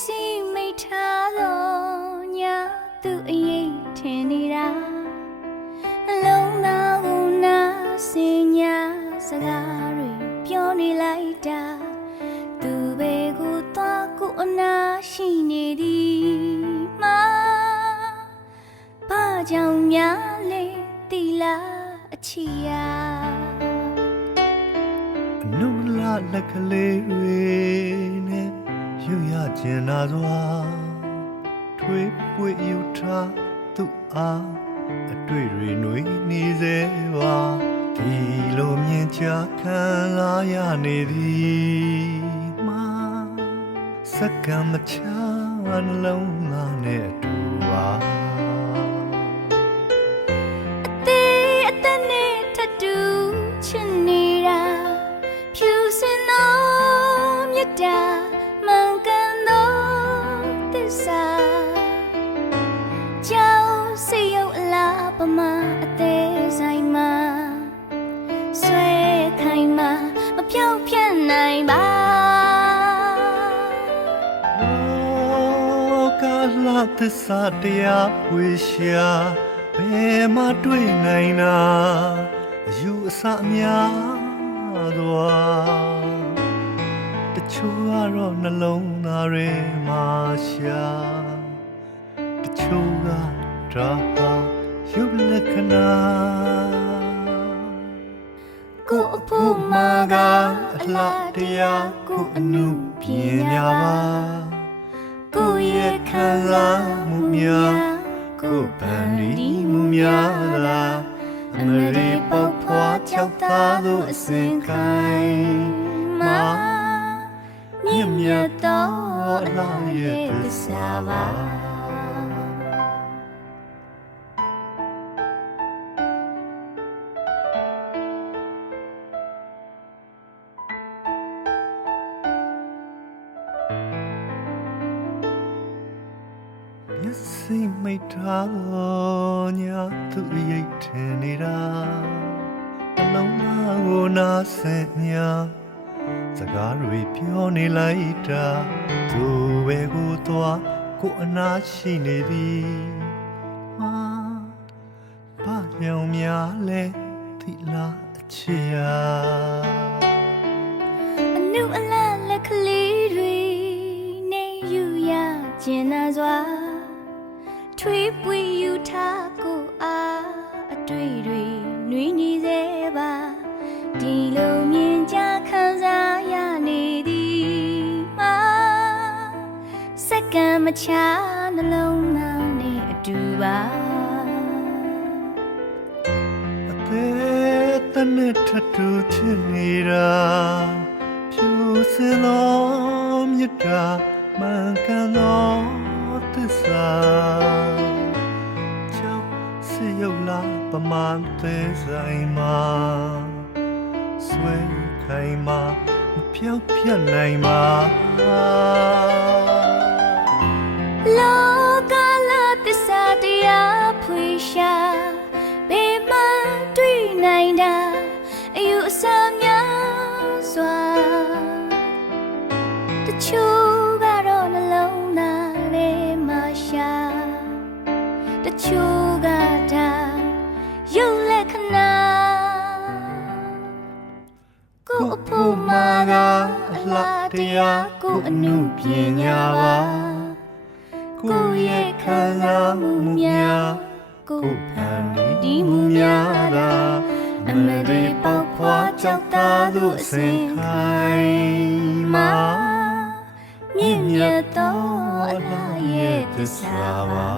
စီမိထားသောညာသူ့အရေးထင်နေတာအလုံးသားကိုနာစင်ညာစကားတွေပြောနေလိုက်တာသူပဲကိုသွားကိုအနာရှိနေသည်မှာဘာကြောင့်များလဲတီလာအချီယာအနုလာလက်ကလေးတွေနဲ့ယူရကျင်နာစွာထွေးပွေယူထားသူအားအတွေ့တွေနှွေနေစေပါဒီလိုမြင်ချခံစားရနေသည်မှာစက္ကန့်မချနှလုံးသားနဲ့အတူပါအသက်နဲ့ထတူချစ်နေတာဖြူစင်သောမြတ်တာမှန်ကန်သောသစ္စာကြောက်စိတ်ရုပ်အလားပမာအသေးဆိုင်မှာဆွဲခိုင်မှာမပြောင်းပြတ်နိုင်ပါကာလသစ္စာတရားဝေရှာဘယ်မှတွေ့နိုင်တာအယူအဆအများသွားတချို့ကတော့နှလုံးသားထဲမှာရှာတချို့ကဓာဟာရုပ်လက္ခဏာကိုအဖို့မှာကအလားတရားကိုအနုပညာပါကိုရဲ့ခံစားမှုများကိုပန်ဒီမှုများသာအမရေပေါက်ဖွာကြောက်သားတို့အစဉ်ခိုင်မာမြင့်မြတ်သောအလားရဲ့သစ္စာပါမျက်စိမိတ်ထားသောညာသူရိတ်ထင်နေတာအလုံးသားကိုနာဆင်ညာစကားတွေပြောနေလိုက်တာသူပဲကိုသွားကိုအနာရှိနေသည်မာဘာကြောင့်များလဲသီလားအချီယာအနုအလလက်ကလေးတွေနေယူရကျင်နာစွာထွေးပွေယူထားကိုအားအတွေ့တွေနှွေးနေစေပါဒီလိုမြင်ကြခံစားရနေသည်မှာစက္ကန့်မချနှလုံးသားနဲ့အတူပါအသေးတနဲ့ထထူချင်နေတာဖြူစင်သောမြတ်တာမှန်ကန်သောသစ္စာကြောက်စေရုပ်လားပမာသေးဆိုင်မှာဆွဲခိုင်မှာမပြောက်ပြတ်နိုင်ပါလောကလာသစ္စာတရားဖွေရှာဘယ်မှတွေ့နိုင်တာအယူအဆများစွာတချို့ကတော့နှလုံးသားထဲမှာရှာတချို့ကဒါရုပ်လက္ခဏာကိုအဖို့မှာကအလားတရားကိုအနုပညာပါကိုရဲ့ခံစားမှုများကိုဖန်တီးမှုများသာအမရေပေါက်ဖွာကြောက်သားတို့အစဉ်ခိုင်မာမြင့်မြတ်သောအလားရဲ့သစ္စာပါ